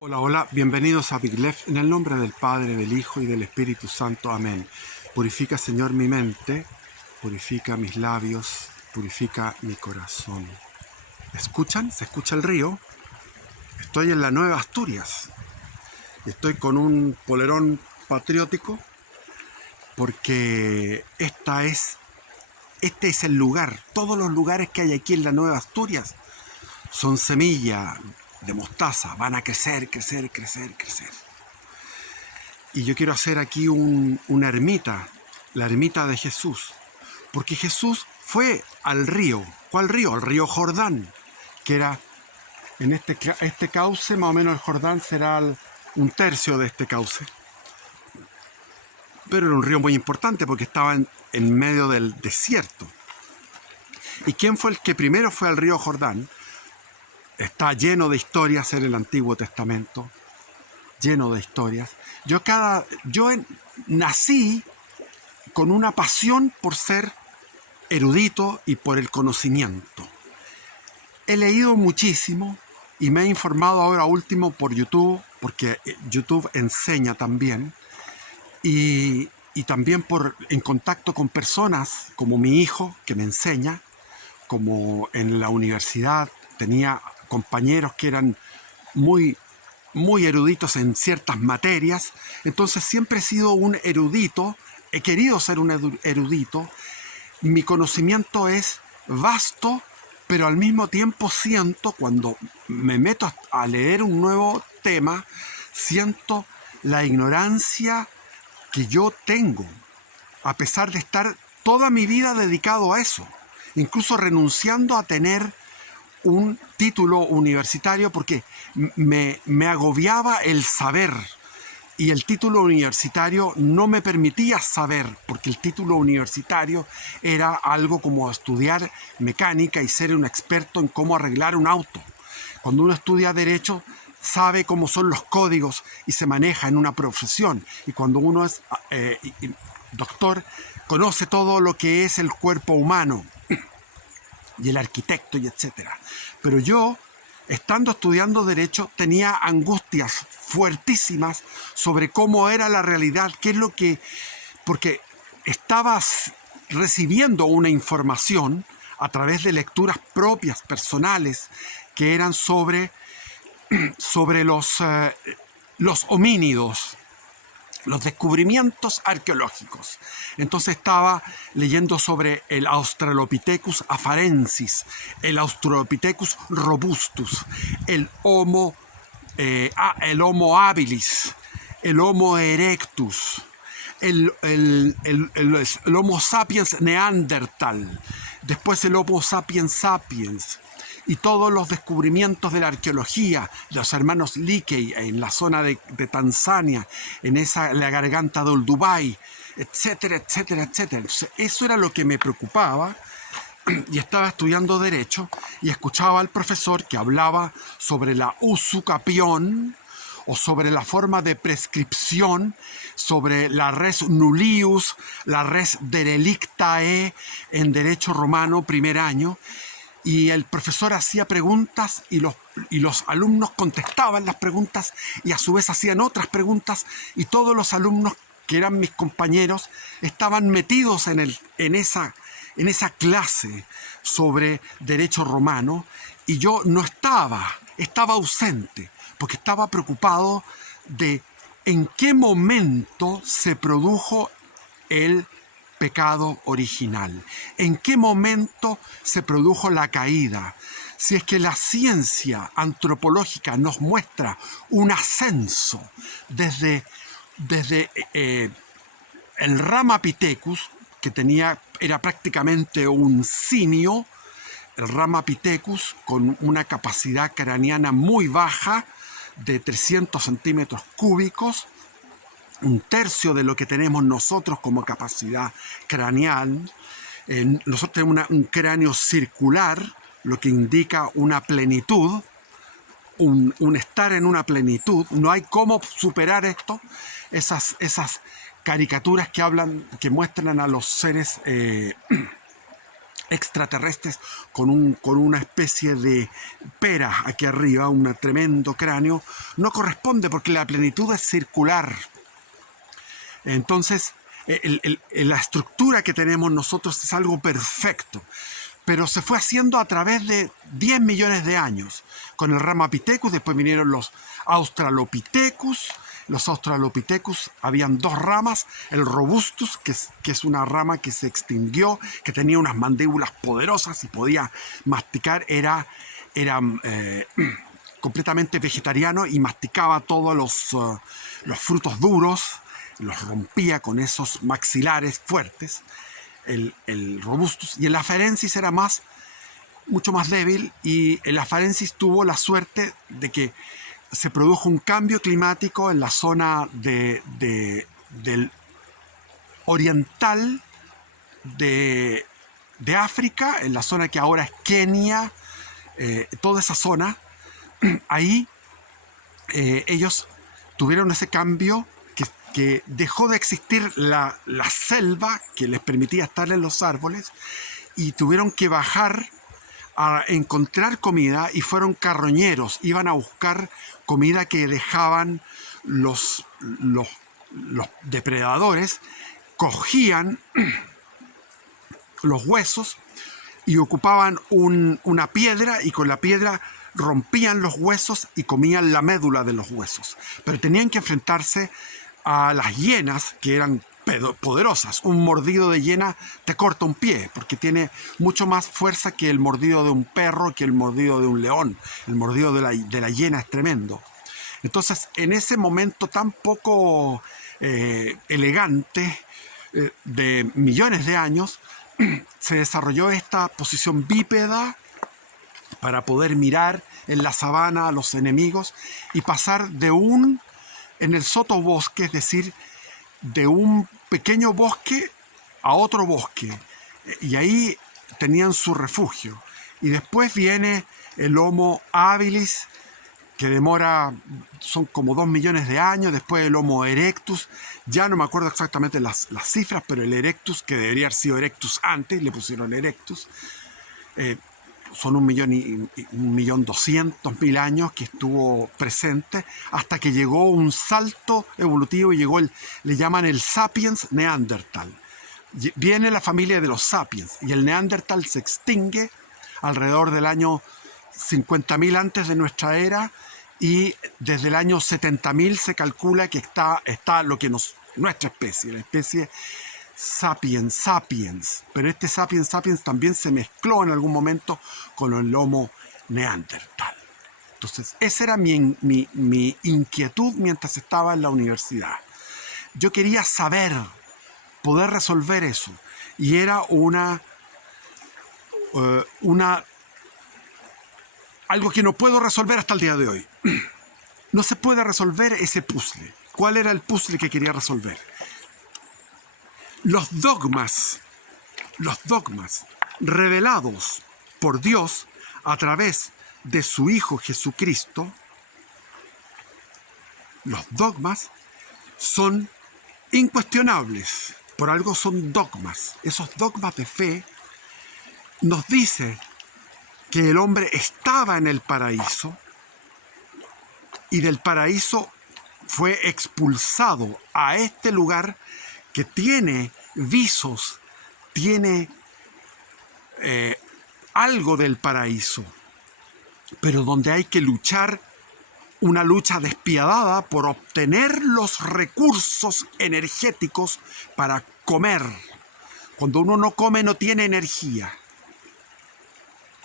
Hola, hola, bienvenidos a Big Left en el nombre del Padre, del Hijo y del Espíritu Santo. Amén. Purifica, Señor, mi mente, purifica mis labios, purifica mi corazón. ¿Escuchan? ¿Se escucha el río? Estoy en la Nueva Asturias y estoy con un polerón patriótico porque este es el lugar. Todos los lugares que hay aquí en la Nueva Asturias son semilla de mostaza, van a crecer, crecer, crecer, crecer. Y yo quiero hacer aquí una ermita, la ermita de Jesús, porque Jesús fue al río. ¿Cuál río? El río Jordán, que era en este cauce, más o menos el Jordán será un tercio de este cauce. Pero era un río muy importante porque estaba en medio del desierto. ¿Y quién fue el que primero fue al río Jordán? Está lleno de historias en el Antiguo Testamento, lleno de historias. Yo nací con una pasión por ser erudito y por el conocimiento. He leído muchísimo y me he informado ahora último por YouTube, porque YouTube enseña también, y también en contacto con personas como mi hijo, que me enseña, como en la universidad tenía compañeros que eran muy muy eruditos en ciertas materias. Entonces siempre he sido un erudito, he querido ser un erudito. Mi conocimiento es vasto, pero al mismo tiempo siento, cuando me meto a leer un nuevo tema, siento la ignorancia que yo tengo, a pesar de estar toda mi vida dedicado a eso, incluso renunciando a tener un título universitario porque me agobiaba el saber, y el título universitario no me permitía saber, porque el título universitario era algo como estudiar mecánica y ser un experto en cómo arreglar un auto. Cuando uno estudia derecho, sabe cómo son los códigos y se maneja en una profesión, y cuando uno es doctor, conoce todo lo que es el cuerpo humano y el arquitecto y etcétera. Pero yo, estando estudiando Derecho, tenía angustias fuertísimas sobre cómo era la realidad, qué es lo que... porque estaba recibiendo una información a través de lecturas propias, personales, que eran sobre los homínidos, los descubrimientos arqueológicos. Entonces estaba leyendo sobre el Australopithecus afarensis, el Australopithecus robustus, el Homo habilis, el Homo erectus, el Homo sapiens neandertal, después el Homo sapiens sapiens, y todos los descubrimientos de la arqueología, los hermanos Leakey en la zona de Tanzania, la garganta de Olduvai, etcétera, etcétera, etcétera. Entonces, eso era lo que me preocupaba, y estaba estudiando Derecho y escuchaba al profesor que hablaba sobre la usucapión, o sobre la forma de prescripción, sobre la res nullius, la res derelictae en Derecho Romano, primer año. Y el profesor hacía preguntas y los alumnos contestaban las preguntas y a su vez hacían otras preguntas, y todos los alumnos que eran mis compañeros estaban metidos en esa clase sobre Derecho Romano, y yo no estaba ausente, porque estaba preocupado de en qué momento se produjo el pecado original, en qué momento se produjo la caída. Si es que la ciencia antropológica nos muestra un ascenso desde el Ramapithecus, que era prácticamente un simio, el Ramapithecus con una capacidad craneana muy baja, de 300 centímetros cúbicos, un tercio de lo que tenemos nosotros como capacidad craneal. Nosotros tenemos un cráneo circular, lo que indica una plenitud, un estar en una plenitud. No hay cómo superar esto, esas caricaturas que muestran a los seres extraterrestres con una especie de pera aquí arriba, un tremendo cráneo, no corresponde porque la plenitud es circular. Entonces, la estructura que tenemos nosotros es algo perfecto, pero se fue haciendo a través de 10 millones de años. Con el Ramapithecus, después vinieron los Australopithecus. Los Australopithecus, habían dos ramas, el Robustus, que es una rama que se extinguió, que tenía unas mandíbulas poderosas y podía masticar, era completamente vegetariano y masticaba todos los frutos duros, los rompía con esos maxilares fuertes, el Robustus. Y el Afarensis era mucho más débil, y el Afarensis tuvo la suerte de que se produjo un cambio climático en la zona del oriental de África, en la zona que ahora es Kenia, toda esa zona. Ahí ellos tuvieron ese cambio que dejó de existir la selva que les permitía estar en los árboles, y tuvieron que bajar a encontrar comida, y fueron carroñeros, iban a buscar comida que dejaban los depredadores, cogían los huesos y ocupaban una piedra, y con la piedra rompían los huesos y comían la médula de los huesos. Pero tenían que enfrentarse a las hienas, que eran poderosas. Un mordido de hiena te corta un pie, porque tiene mucho más fuerza que el mordido de un perro, que el mordido de un león. El mordido de la hiena es tremendo. Entonces, en ese momento tan poco elegante, de millones de años, se desarrolló esta posición bípeda para poder mirar en la sabana a los enemigos y pasar en el sotobosque, es decir, de un pequeño bosque a otro bosque, y ahí tenían su refugio. Y después viene el Homo habilis, que son como 2 millones de años. Después el Homo erectus, ya no me acuerdo exactamente las cifras, pero el erectus, que debería haber sido erectus antes, le pusieron erectus, son 1.200.000 años que estuvo presente, hasta que llegó un salto evolutivo y llegó le llaman el sapiens neandertal. Viene la familia de los sapiens, y el neandertal se extingue alrededor del año 50.000 antes de nuestra era, y desde el año 70.000 se calcula que está lo que nuestra especie, la especie Sapiens sapiens, pero este Sapiens sapiens también se mezcló en algún momento con el Homo neandertal. Entonces, esa era mi inquietud mientras estaba en la universidad. Yo quería poder resolver eso, y era algo que no puedo resolver hasta el día de hoy. No se puede resolver ese puzzle. ¿Cuál era el puzzle que quería resolver? Los dogmas revelados por Dios a través de su Hijo Jesucristo, los dogmas son incuestionables. Por algo son dogmas. Esos dogmas de fe nos dicen que el hombre estaba en el paraíso, y del paraíso fue expulsado a este lugar que tiene visos, tiene algo del paraíso, pero donde hay que luchar una lucha despiadada por obtener los recursos energéticos para comer. Cuando uno no come, no tiene energía.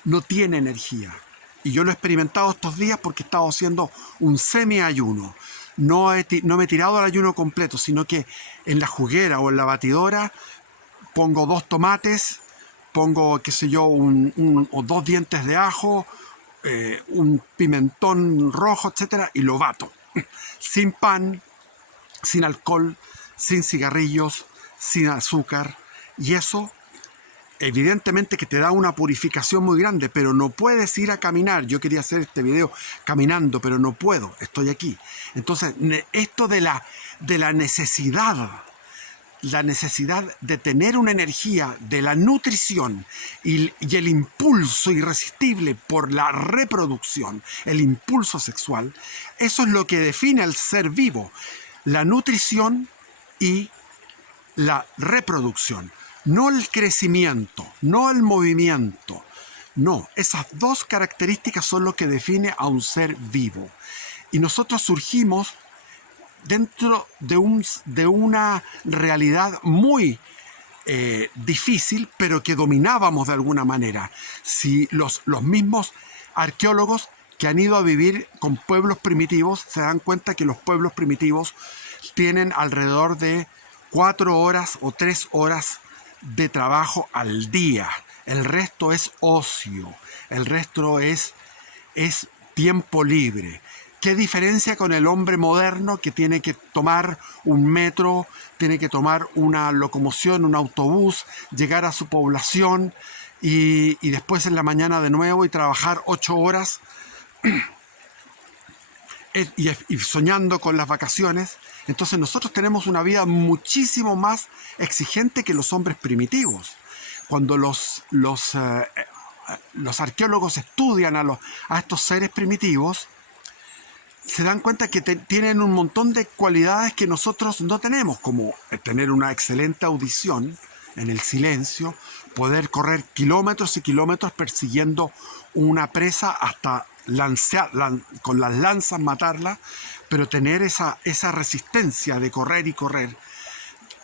No tiene energía. Y yo lo he experimentado estos días porque he estado haciendo un semi-ayuno. No me he tirado al ayuno completo, sino que en la juguera o en la batidora pongo 2 tomates, pongo, qué sé yo, o 2 dientes de ajo, un pimentón rojo, etcétera, y lo bato. Sin pan, sin alcohol, sin cigarrillos, sin azúcar. Y eso, evidentemente que te da una purificación muy grande, pero no puedes ir a caminar. Yo quería hacer este video caminando, pero no puedo, estoy aquí. Entonces, esto de la necesidad la necesidad de tener una energía de la nutrición y el impulso irresistible por la reproducción, el impulso sexual, eso es lo que define al ser vivo, la nutrición y la reproducción, no el crecimiento, no el movimiento. No, esas dos características son lo que define a un ser vivo. Y nosotros surgimos dentro de una realidad muy difícil, pero que dominábamos de alguna manera. Si los mismos arqueólogos que han ido a vivir con pueblos primitivos se dan cuenta que los pueblos primitivos tienen alrededor de 4 horas o 3 horas de trabajo al día. El resto es ocio, el resto es tiempo libre. ¿Qué diferencia con el hombre moderno que tiene que tomar un metro, tiene que tomar una locomoción, un autobús, llegar a su población y después en la mañana de nuevo y trabajar 8 horas y soñando con las vacaciones? Entonces nosotros tenemos una vida muchísimo más exigente que los hombres primitivos. Cuando los arqueólogos estudian a estos seres primitivos, se dan cuenta que tienen un montón de cualidades que nosotros no tenemos, como tener una excelente audición en el silencio, poder correr kilómetros y kilómetros persiguiendo una presa hasta con las lanzas matarla, pero tener esa resistencia de correr y correr.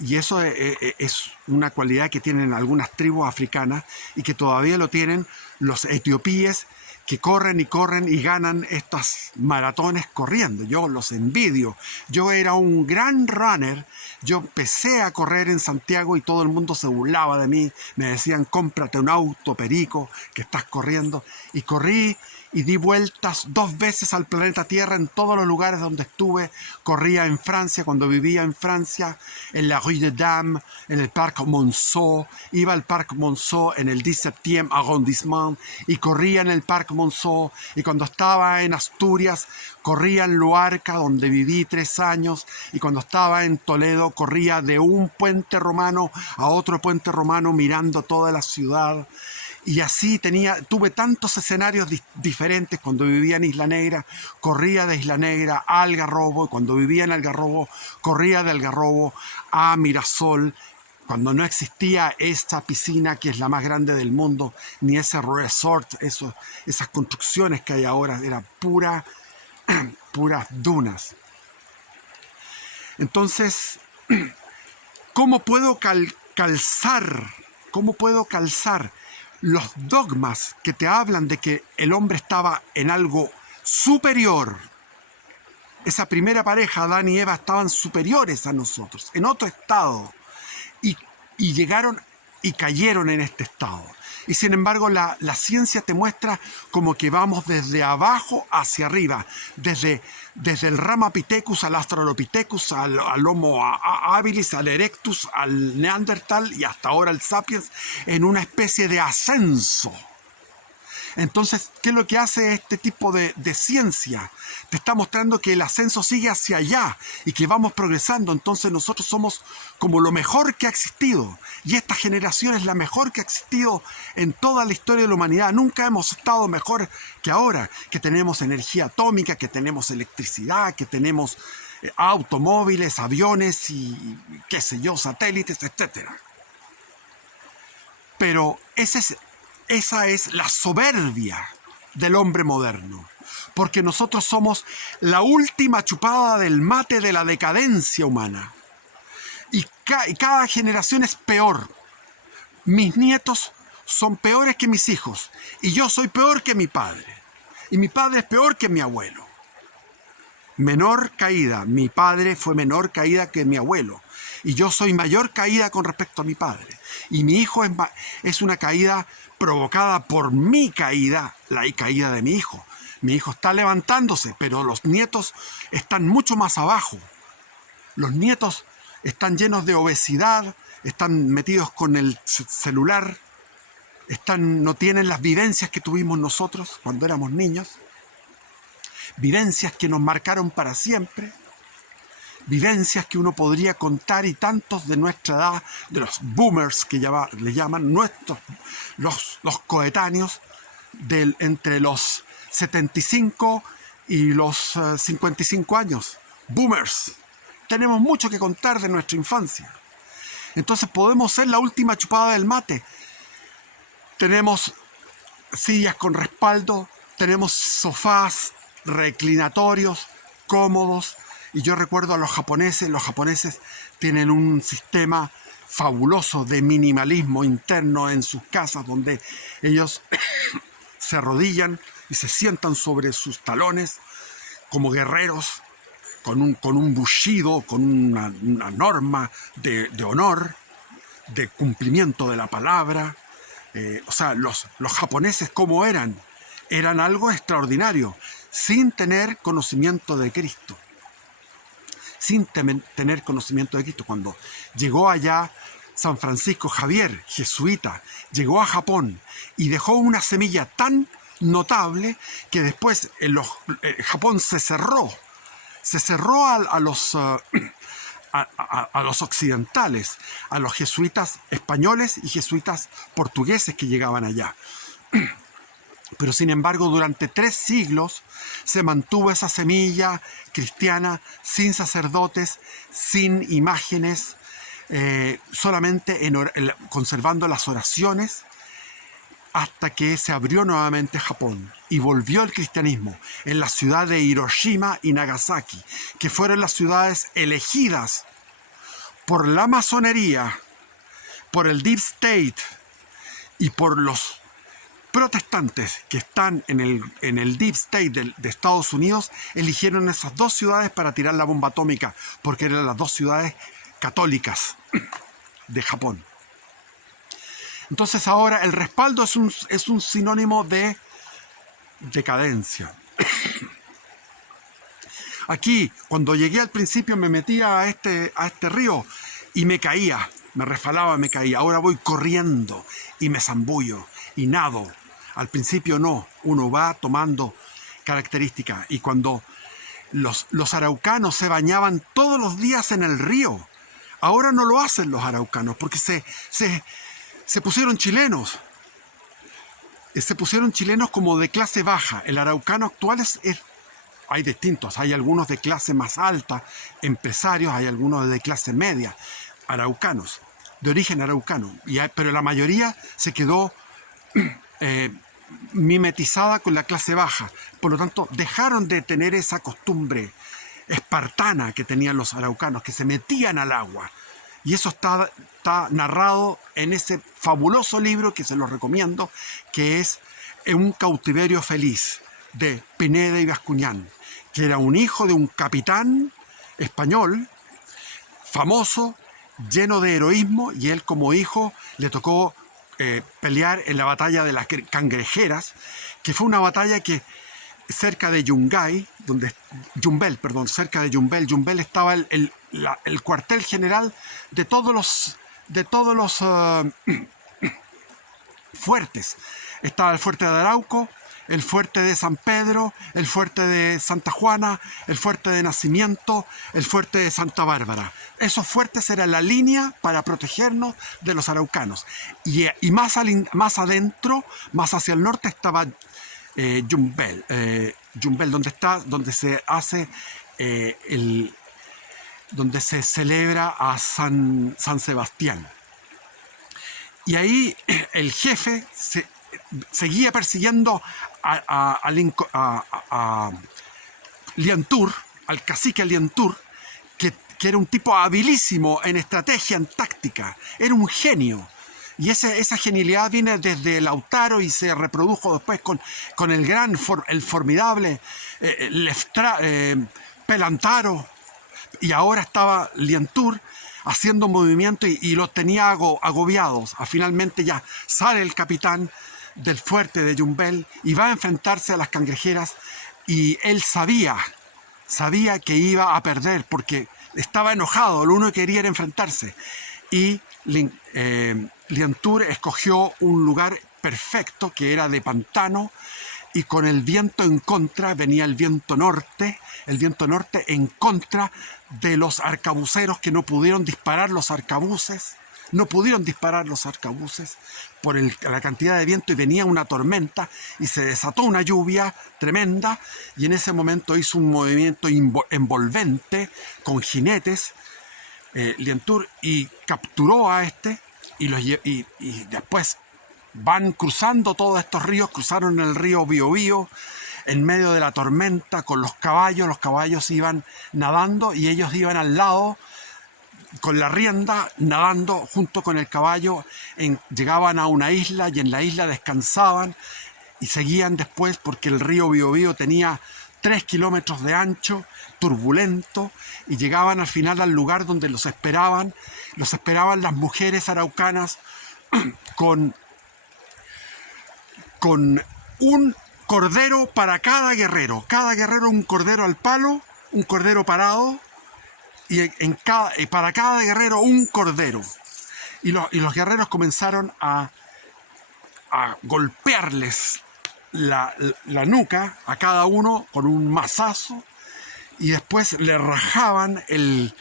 Y eso es una cualidad que tienen algunas tribus africanas y que todavía lo tienen los etíopes, que corren y ganan estas maratones corriendo. Yo los envidio. Yo era un gran runner. Yo empecé a correr en Santiago y todo el mundo se burlaba de mí. Me decían, cómprate un auto, perico, que estás corriendo. Y corrí y di vueltas 2 veces al planeta Tierra en todos los lugares donde estuve. Corría en Francia, cuando vivía en Francia, en la Rue de Dames, en el Parc Monceau. Iba al Parc Monceau en el 17e arrondissement y corría en el Parc Monceau. Y cuando estaba en Asturias, corría en Luarca, donde viví 3 años. Y cuando estaba en Toledo, corría de un puente romano a otro puente romano mirando toda la ciudad. Y así tuve tantos escenarios diferentes. Cuando vivía en Isla Negra, corría de Isla Negra a Algarrobo. Y cuando vivía en Algarrobo, corría de Algarrobo a Mirasol. Cuando no existía esta piscina que es la más grande del mundo, ni ese resort, esas construcciones que hay ahora, eran puras dunas. Entonces, ¿cómo puedo calzar los dogmas que te hablan de que el hombre estaba en algo superior? Esa primera pareja, Adán y Eva, estaban superiores a nosotros, en otro estado, y llegaron y cayeron en este estado. Y sin embargo la ciencia te muestra como que vamos desde abajo hacia arriba, desde el Ramapithecus al Australopithecus, al Homo habilis, al Erectus, al Neandertal y hasta ahora al Sapiens, en una especie de ascenso. Entonces, ¿qué es lo que hace este tipo de ciencia? Te está mostrando que el ascenso sigue hacia allá y que vamos progresando. Entonces nosotros somos como lo mejor que ha existido. Y esta generación es la mejor que ha existido en toda la historia de la humanidad. Nunca hemos estado mejor que ahora, que tenemos energía atómica, que tenemos electricidad, que tenemos automóviles, aviones y qué sé yo, satélites, etc. Pero esa es la soberbia del hombre moderno, porque nosotros somos la última chupada del mate de la decadencia humana. Y cada generación es peor. Mis nietos son peores que mis hijos, y yo soy peor que mi padre. Y mi padre es peor que mi abuelo. Menor caída. Mi padre fue menor caída que mi abuelo. Y yo soy mayor caída con respecto a mi padre. Y mi hijo es una caída provocada por mi caída, la caída de mi hijo. Mi hijo está levantándose, pero los nietos están mucho más abajo. Los nietos están llenos de obesidad, están metidos con el celular, no tienen las vivencias que tuvimos nosotros cuando éramos niños, vivencias que nos marcaron para siempre, vivencias que uno podría contar, y tantos de nuestra edad, de los boomers que le llaman, los coetáneos, entre los 75 y los 55 años. Boomers. Tenemos mucho que contar de nuestra infancia. Entonces podemos ser la última chupada del mate. Tenemos sillas con respaldo, tenemos sofás reclinatorios, cómodos. Y yo recuerdo a los japoneses tienen un sistema fabuloso de minimalismo interno en sus casas, donde ellos se arrodillan y se sientan sobre sus talones como guerreros, con un bushido, con una norma de honor, de cumplimiento de la palabra. O sea, los japoneses, ¿cómo eran? Eran algo extraordinario, sin tener conocimiento de Cristo. Sin tener conocimiento de Cristo. Cuando llegó allá San Francisco Javier, jesuita, llegó a Japón y dejó una semilla tan notable que después Japón se cerró a los occidentales, a los jesuitas españoles y jesuitas portugueses que llegaban allá. Pero sin embargo, durante 3 siglos se mantuvo esa semilla cristiana sin sacerdotes, sin imágenes, solamente conservando las oraciones, hasta que se abrió nuevamente Japón y volvió el cristianismo en la ciudad de Hiroshima y Nagasaki, que fueron las ciudades elegidas por la masonería, por el Deep State y por los protestantes que están en el Deep State de Estados Unidos. Eligieron esas 2 ciudades para tirar la bomba atómica, porque eran las 2 ciudades católicas de Japón. Entonces ahora el respaldo es un sinónimo de decadencia. Aquí, cuando llegué al principio, me metía a este río y me caía, me resbalaba, me caía. Ahora voy corriendo y me zambullo y nado. Al principio no, uno va tomando características. Y cuando los araucanos se bañaban todos los días en el río, ahora no lo hacen los araucanos porque se pusieron chilenos. Se pusieron chilenos como de clase baja. El araucano actual hay distintos. Hay algunos de clase más alta, empresarios, hay algunos de clase media, araucanos, de origen araucano. Pero la mayoría se quedó mimetizada con la clase baja. Por lo tanto, dejaron de tener esa costumbre espartana que tenían los araucanos, que se metían al agua. Y eso está narrado en ese fabuloso libro que se los recomiendo, que es Un cautiverio feliz, de Pineda y Bascuñán, que era un hijo de un capitán español famoso, lleno de heroísmo, y él como hijo le tocó pelear en la batalla de las Cangrejeras, que fue una batalla que cerca de cerca de Yumbel estaba el cuartel general de todos los fuertes. Estaba el fuerte de Arauco, el fuerte de San Pedro, el fuerte de Santa Juana, el fuerte de Nacimiento, el fuerte de Santa Bárbara. Esos fuertes eran la línea para protegernos de los araucanos. Y más adentro, más hacia el norte, estaba Yumbel, donde se celebra a San Sebastián. Y ahí el jefe seguía persiguiendo a Liantour, al cacique Liantour, que era un tipo habilísimo en estrategia, en táctica. Era un genio. Y esa genialidad viene desde Lautaro y se reprodujo después con el formidable Pelantaro. Y ahora estaba Liantour haciendo movimiento y los tenía agobiados. Finalmente ya sale el capitán del fuerte de Yumbel y va a enfrentarse a las cangrejeras, y él sabía que iba a perder porque estaba enojado, lo único que quería era enfrentarse. Y Liantour escogió un lugar perfecto que era de pantano, y con el viento en contra, venía el viento norte en contra de los arcabuceros que no pudieron disparar los arcabuces, por la cantidad de viento, y venía una tormenta y se desató una lluvia tremenda, y en ese momento hizo un movimiento envolvente con jinetes, Lientour, y capturó a y después van cruzando todos estos ríos, cruzaron el río Biobío en medio de la tormenta con los caballos iban nadando y ellos iban al lado con la rienda nadando junto con el caballo, llegaban a una isla y en la isla descansaban y seguían después porque el río Biobío tenía 3 kilómetros de ancho, turbulento, y llegaban al final al lugar donde los esperaban las mujeres araucanas con un cordero para cada guerrero un cordero al palo, un cordero parado, y para cada guerrero un cordero. Y los guerreros comenzaron a golpearles la nuca a cada uno con un mazazo, y después le rajaban el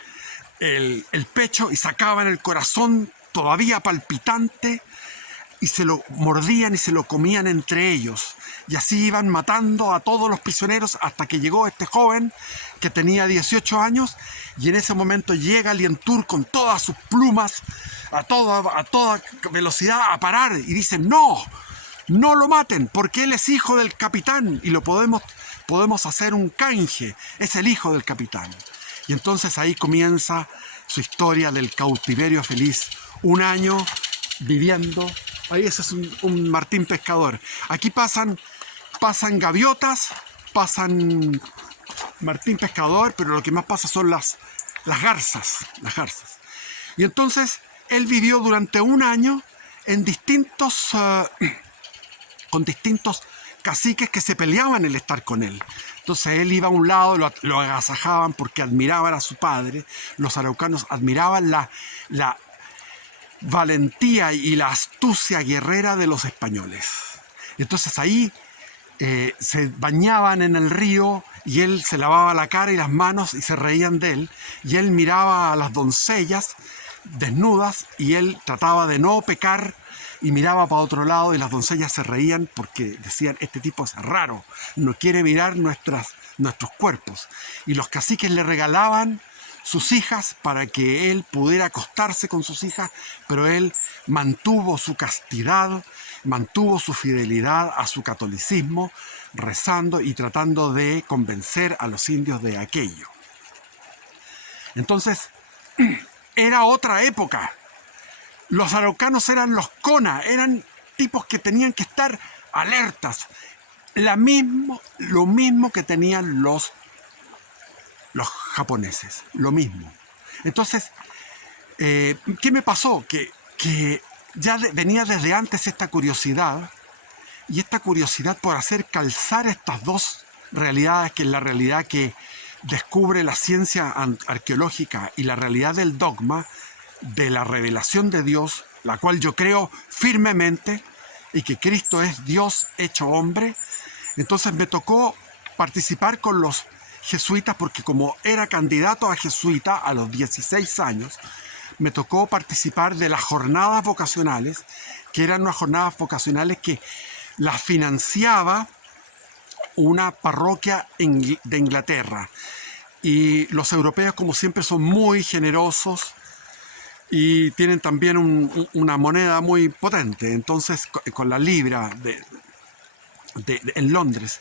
pecho y sacaban el corazón todavía palpitante y se lo mordían y se lo comían entre ellos. Y así iban matando a todos los prisioneros hasta que llegó este joven que tenía 18 años, y en ese momento llega Lientour con todas sus plumas a toda velocidad a parar y dice: no lo maten, porque él es hijo del capitán y lo podemos hacer un canje, es el hijo del capitán. Y entonces ahí comienza su historia del cautiverio feliz, un año viviendo. Ahí ese es un Martín Pescador. Aquí pasan gaviotas, pasan Martín Pescador, pero lo que más pasa son las garzas. Y entonces él vivió durante un año en con distintos caciques que se peleaban el estar con él. Entonces él iba a un lado, lo agasajaban porque admiraban a su padre. Los araucanos admiraban la valentía y la astucia guerrera de los españoles. Entonces ahí se bañaban en el río y él se lavaba la cara y las manos y se reían de él, y él miraba a las doncellas desnudas y él trataba de no pecar y miraba para otro lado, y las doncellas se reían porque decían: este tipo es raro, no quiere mirar nuestros cuerpos. Y los caciques le regalaban sus hijas para que él pudiera acostarse con sus hijas, pero él mantuvo su castidad, mantuvo su fidelidad a su catolicismo, rezando y tratando de convencer a los indios de aquello. Entonces, era otra época. Los araucanos eran los cona, eran tipos que tenían que estar alertas. Lo mismo que tenían los japoneses, lo mismo. Entonces, ¿qué me pasó? Que ya venía desde antes esta curiosidad, y esta curiosidad por hacer calzar estas dos realidades, que es la realidad que descubre la ciencia arqueológica y la realidad del dogma, de la revelación de Dios, la cual yo creo firmemente, y que Cristo es Dios hecho hombre. Entonces me tocó participar con los jesuitas, porque como era candidato a jesuita a los 16 años, me tocó participar de las jornadas vocacionales, que eran unas jornadas vocacionales que las financiaba una parroquia de Inglaterra. Y los europeos, como siempre, son muy generosos y tienen también una moneda muy potente. Entonces, con la libra en Londres,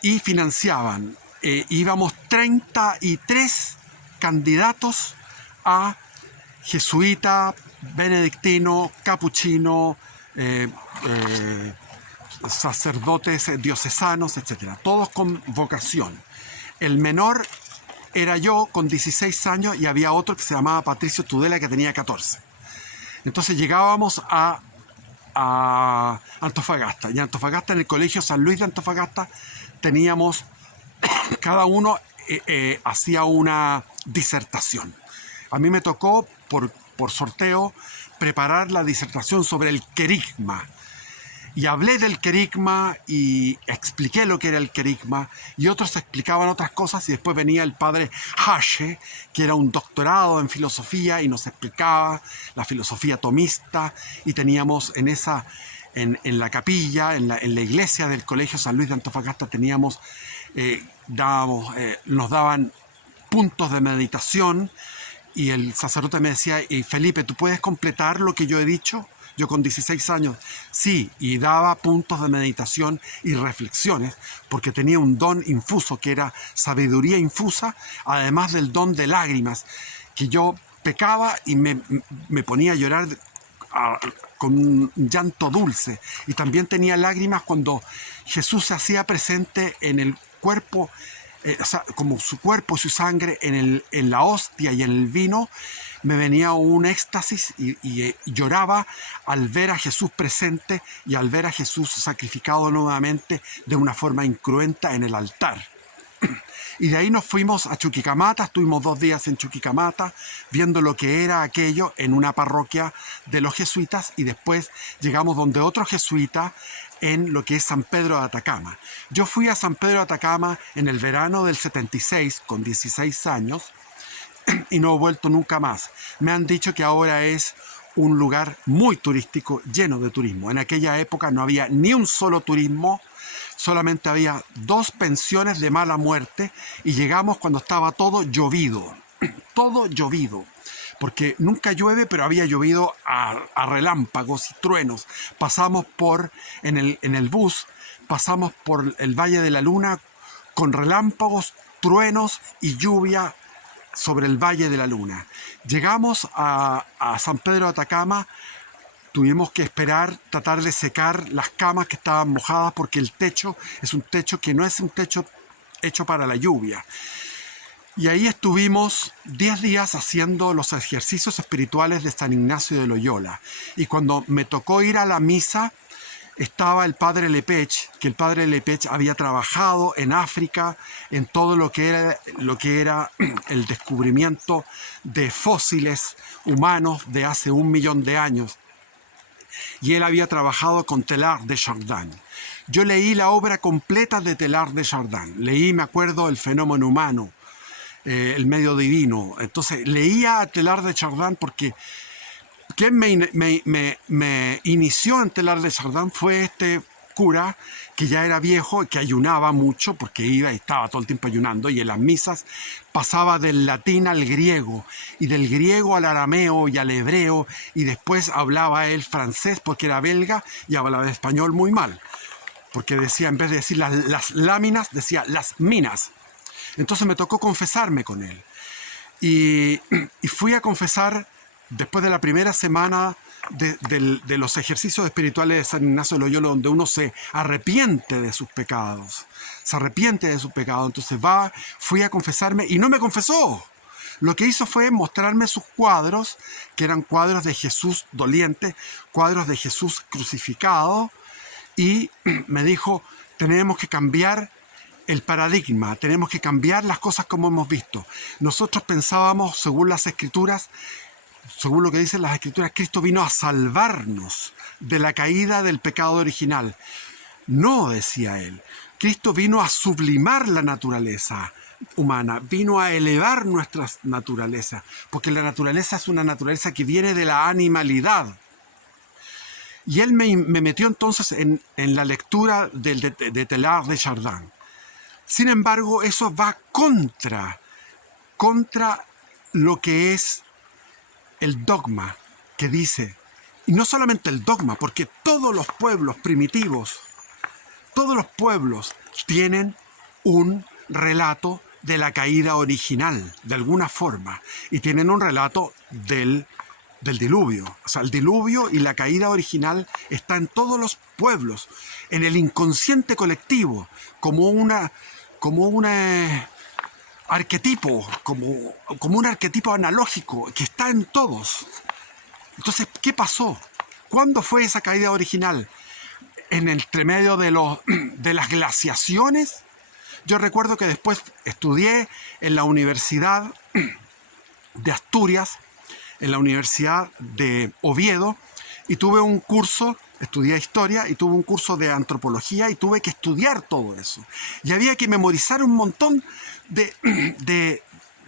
y financiaban. Íbamos 33 candidatos a jesuita, benedictino, capuchino, sacerdotes diocesanos, etc. Todos con vocación. El menor era yo con 16 años, y había otro que se llamaba Patricio Tudela, que tenía 14. Entonces llegábamos a Antofagasta. Y en Antofagasta, en el Colegio San Luis de Antofagasta, teníamos, cada uno hacía una disertación. A mí me tocó, por sorteo, preparar la disertación sobre el querigma. Y hablé del querigma y expliqué lo que era el querigma, y otros explicaban otras cosas, y después venía el padre Hashe, que era un doctorado en filosofía, y nos explicaba la filosofía tomista, y teníamos en la capilla, en la iglesia del Colegio San Luis de Antofagasta, teníamos, nos daban puntos de meditación, y el sacerdote me decía, y Felipe, ¿tú puedes completar lo que yo he dicho? Yo con 16 años, sí, y daba puntos de meditación y reflexiones, porque tenía un don infuso, que era sabiduría infusa, además del don de lágrimas, que yo pecaba y me ponía a llorar con un llanto dulce, y también tenía lágrimas cuando Jesús se hacía presente en el cuerpo, o sea, como su cuerpo y su sangre en la hostia y en el vino. Me venía un éxtasis y lloraba al ver a Jesús presente y al ver a Jesús sacrificado nuevamente de una forma incruenta en el altar. Y de ahí nos fuimos a Chuquicamata, estuvimos 2 días en Chuquicamata viendo lo que era aquello en una parroquia de los jesuitas, y después llegamos donde otro jesuita en lo que es San Pedro de Atacama. Yo fui a San Pedro de Atacama en el verano del 76 con 16 años y no he vuelto nunca más. Me han dicho que ahora es un lugar muy turístico, lleno de turismo. En aquella época no había ni un solo turismo, solamente había 2 pensiones de mala muerte, y llegamos cuando estaba todo llovido, todo llovido, porque nunca llueve, pero había llovido a relámpagos y truenos. Pasamos en el bus, pasamos por el Valle de la Luna con relámpagos, truenos y lluvia sobre el Valle de la Luna. Llegamos a San Pedro de Atacama. Tuvimos que esperar, tratar de secar las camas que estaban mojadas, porque el techo es un techo que no es un techo hecho para la lluvia. Y ahí estuvimos 10 días haciendo los ejercicios espirituales de San Ignacio de Loyola. Y cuando me tocó ir a la misa, estaba el padre Lepech, que el padre Lepech había trabajado en África en todo lo que era el descubrimiento de fósiles humanos de hace 1 millón de años. Y él había trabajado con Teilhard de Chardin. Yo leí la obra completa de Teilhard de Chardin. Leí, me acuerdo, El fenómeno humano, El medio divino. Entonces leía a Teilhard de Chardin porque quien me inició en Teilhard de Chardin fue este cura que ya era viejo, que ayunaba mucho porque iba y estaba todo el tiempo ayunando, y en las misas pasaba del latín al griego y del griego al arameo y al hebreo, y después hablaba él francés porque era belga y hablaba español muy mal, porque decía, en vez de decir las láminas, decía las minas. Entonces me tocó confesarme con él, y fui a confesar después de la primera semana de los ejercicios espirituales de San Ignacio de Loyola, donde uno se arrepiente de sus pecados. Entonces fui a confesarme y no me confesó. Lo que hizo fue mostrarme sus cuadros, que eran cuadros de Jesús doliente, cuadros de Jesús crucificado, y me dijo, tenemos que cambiar el paradigma, tenemos que cambiar las cosas como hemos visto. Nosotros pensábamos, según las Escrituras, según lo que dicen las Escrituras, Cristo vino a salvarnos de la caída del pecado original. No, decía él, Cristo vino a sublimar la naturaleza humana, vino a elevar nuestra naturaleza, porque la naturaleza es una naturaleza que viene de la animalidad. Y él me metió entonces en la lectura de Teilhard de Chardin. Sin embargo, eso va contra lo que es el dogma que dice, y no solamente el dogma, porque todos los pueblos primitivos, todos los pueblos tienen un relato de la caída original, de alguna forma, y tienen un relato del diluvio. O sea, el diluvio y la caída original está en todos los pueblos, en el inconsciente colectivo, como un arquetipo, como un arquetipo analógico que está en todos. Entonces, ¿qué pasó? ¿Cuándo fue esa caída original? ¿En el entremedio de las glaciaciones? Yo recuerdo que después estudié en la Universidad de Asturias, en la Universidad de Oviedo, y tuve un curso estudié historia y tuve un curso de antropología y tuve que estudiar todo eso. Y había que memorizar un montón de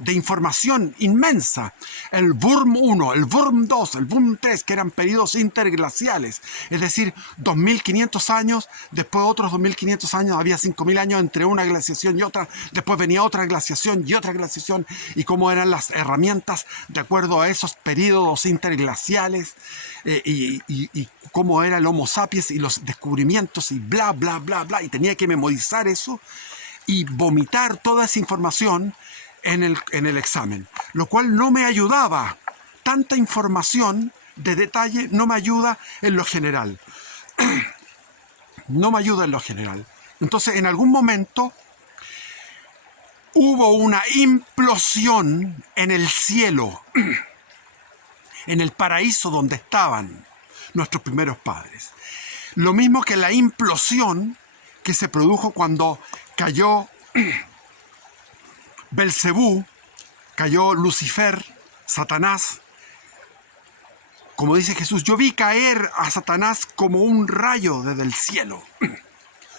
información inmensa. El Wurm 1, el Wurm 2, el Wurm 3, que eran periodos interglaciales. Es decir, 2500 años, después otros 2500 años, había 5000 años entre una glaciación y otra, después venía otra glaciación y otra glaciación, y cómo eran las herramientas de acuerdo a esos periodos interglaciales, y cómo era el Homo sapiens y los descubrimientos y bla, bla, bla, bla. Y tenía que memorizar eso y vomitar toda esa información en el examen, lo cual no me ayudaba. Tanta información de detalle no me ayuda en lo general. No me ayuda en lo general. Entonces, en algún momento hubo una implosión en el cielo, en el paraíso donde estaban nuestros primeros padres. Lo mismo que la implosión que se produjo cuando cayó Belcebú, cayó Lucifer, Satanás. Como dice Jesús, yo vi caer a Satanás como un rayo desde el cielo.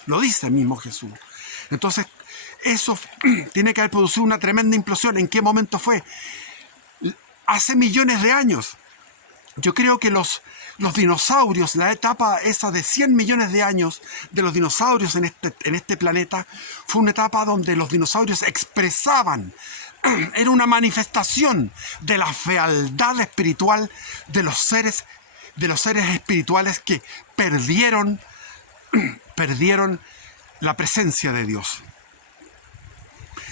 Lo dice el mismo Jesús. Entonces, eso tiene que haber producido una tremenda implosión. ¿En qué momento fue? Hace millones de años. Yo creo que los dinosaurios, la etapa esa de 100 millones de años de los dinosaurios en este planeta, fue una etapa donde los dinosaurios expresaban, era una manifestación de la fealdad espiritual de los seres espirituales que perdieron la presencia de Dios.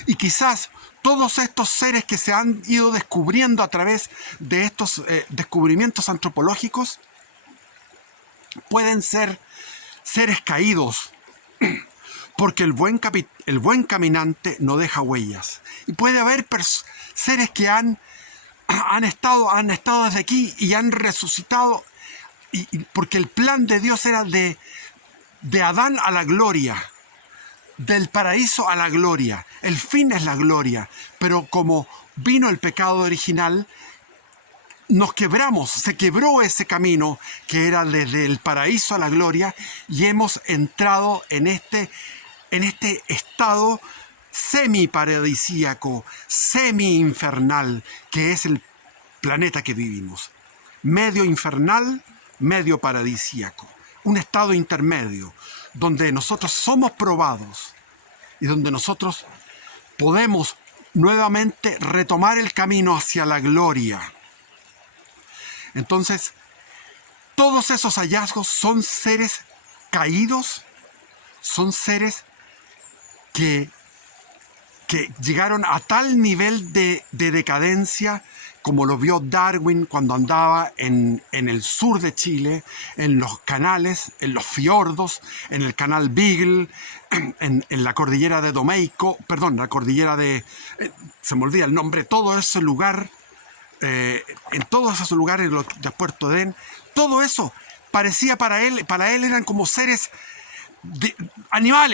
Y quizás todos estos seres que se han ido descubriendo a través de estos descubrimientos antropológicos pueden ser seres caídos, porque el buen caminante no deja huellas. Y puede haber seres que han estado desde aquí y han resucitado, porque el plan de Dios era de Adán a la gloria, del paraíso a la gloria. El fin es la gloria, pero como vino el pecado original, se quebró ese camino que era desde el paraíso a la gloria, y hemos entrado en este estado semi-paradisíaco, semi-infernal, que es el planeta que vivimos. Medio infernal, medio paradisíaco. Un estado intermedio, donde nosotros somos probados y donde nosotros podemos nuevamente retomar el camino hacia la gloria. Entonces, todos esos hallazgos son seres caídos, son seres que llegaron a tal nivel de decadencia, como lo vio Darwin cuando andaba en el sur de Chile, en los canales, en los fiordos, en el canal Beagle, en la cordillera de Domeico, la cordillera de... se me olvida el nombre, todo ese lugar, en todos esos lugares de Puerto Edén, todo eso parecía para él eran como seres animales.